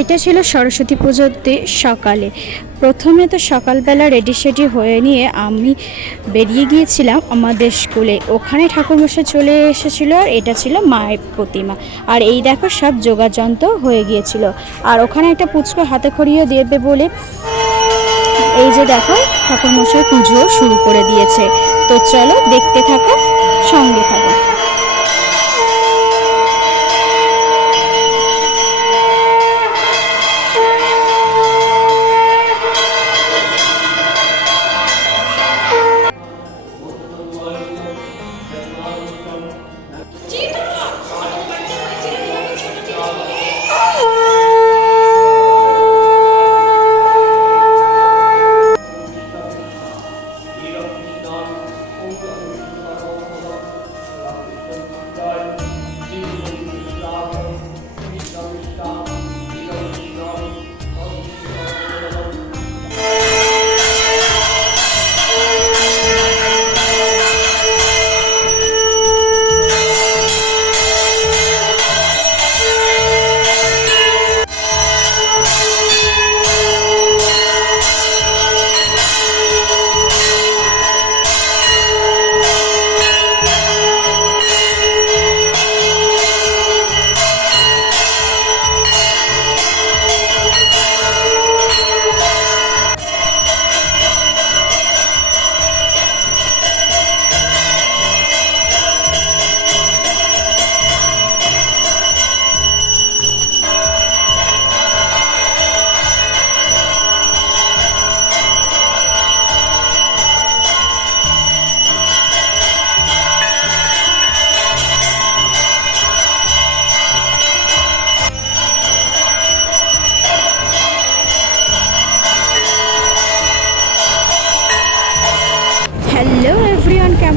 এটা ছিল সরস্বতী পুজোর সকালে। প্রথমে তো সকালবেলা রেডি সেডি হয়ে নিয়ে আমি বেরিয়ে গিয়েছিলাম আমাদের স্কুলে ওখানে ঠাকুরমশাই চলে এসেছিল আর এটা ছিল মায়ের প্রতিমা। আর এই দেখো সব যোগাযন্ত্র হয়ে গিয়েছিল। আর ওখানে একটা পুচকো হাতে খড়িয়ে দেবে বলে এই যে দেখো ঠাকুরমশাই পুজো শুরু করে দিয়েছে। তো চলো দেখতে থাকো, সঙ্গে থাকো।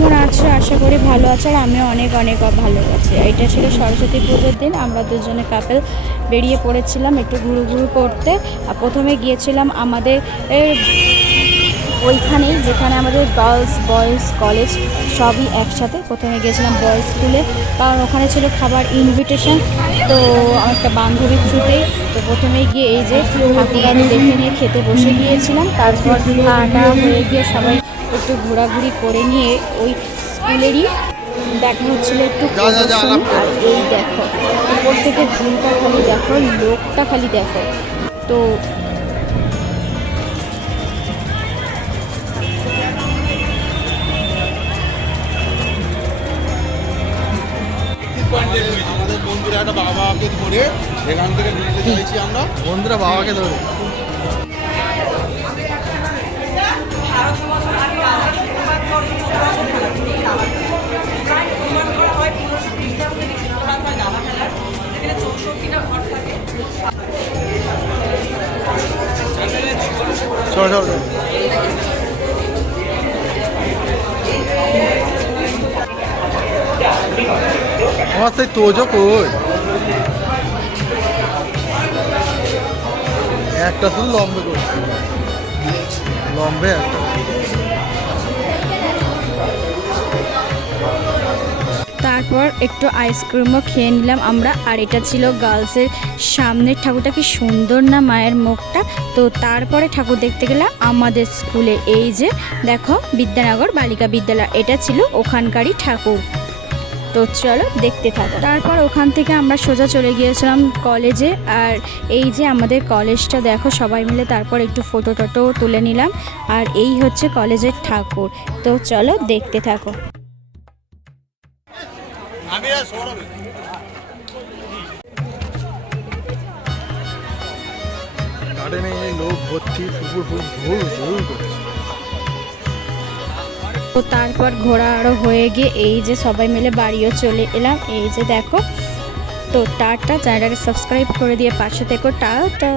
কেমন আছো? আশা করি ভালো আছো আর আমিও অনেক অনেক ভালো আছি। এটা ছিল সরস্বতী পুজোর দিন। আমরা দুজনে কাপেল বেরিয়ে পড়েছিলাম একটু ঘুরু ঘুরু করতে। আর প্রথমে গিয়েছিলাম আমাদের ওইখানেই যেখানে আমাদের গার্লস বয়েজ কলেজ সবই একসাথে। প্রথমে গিয়েছিলাম বয়েজ স্কুলে কারণ ওখানে ছিল খাবার ইনভিটেশন তো একটা বান্ধবীর থ্রুতেই তো প্রথমে গিয়ে এই যে ঠাকুরানি দেখে নিয়ে খেতে বসে গিয়েছিলাম। তারপর খাওয়াটা হয়ে গিয়ে সবাই একটু ঘোরাঘুরি করে নিয়ে ওই স্কুলেরই দেখা হচ্ছিল একটু। আর এই দেখো, উপর থেকে ঝুলটা খালি দেখো, লোকটা খালি দেখো। তো আমাদের বন্ধুরা একটা বাবাকে ধরে এখান থেকে নিতে চাইছি আমরা। বন্ধুরা বাবাকে ধরে। চল চল। তারপর একটু আইসক্রিমও খেয়ে নিলাম আমরা। আর এটা ছিল গার্লসের সামনের ঠাকুরটা, কি সুন্দর না মায়ের মুখটা। তো তারপরে ঠাকুর দেখতে গেলাম আমাদের স্কুলে, এই যে দেখো বিদ্যানগর বালিকা বিদ্যালয়, এটা ছিল ওখানকারই ঠাকুর। তো চলো দেখতে থাকো। তারপর ওখান থেকে আমরা সোজা চলে গিয়েছিলাম কলেজে, আর এই যে আমাদের কলেজটা দেখো সবাই মিলে তারপর একটু ফটো টটো তুলে নিলাম, আর এই হচ্ছে কলেজের ঠাকুর। তো চলো দেখতে থাকো। গার্ডেনে লোক ভর্তি ফুল ভুল ভুল করছে তো তারপর ঘোরা আরও হয়ে গিয়ে এই যে সবাই মিলে বাড়িও চলে এলাম। এই যে দেখো, তো টাটা, চ্যানেলটাকে সাবস্ক্রাইব করে দিয়ে পাশে দেখো থেকো। টাটা!